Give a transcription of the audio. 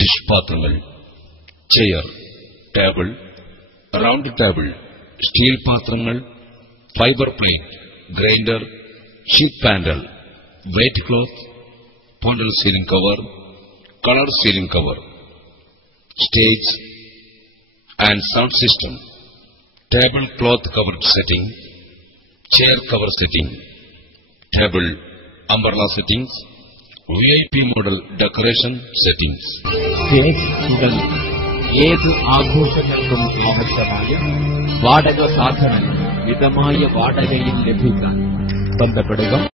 Dish പാത്രങ്ങൾ, chair, table, round table, steel പാത്രങ്ങൾ, fibre plate, grinder, sheet panel, white cloth, പോണ്ടൽ ceiling cover, colour ceiling cover, stage and sound system, table cloth cover setting, chair cover setting, table umbrella settings, VIP model decoration settings. Stage തുടങ്ങി ഏത് ആഘോഷങ്ങൾക്കും ആവശ്യമായ വാടക സാധനങ്ങൾ മിതമായ വാടകയിൽ ലഭിക്കാൻ ബന്ധപ്പെടുക.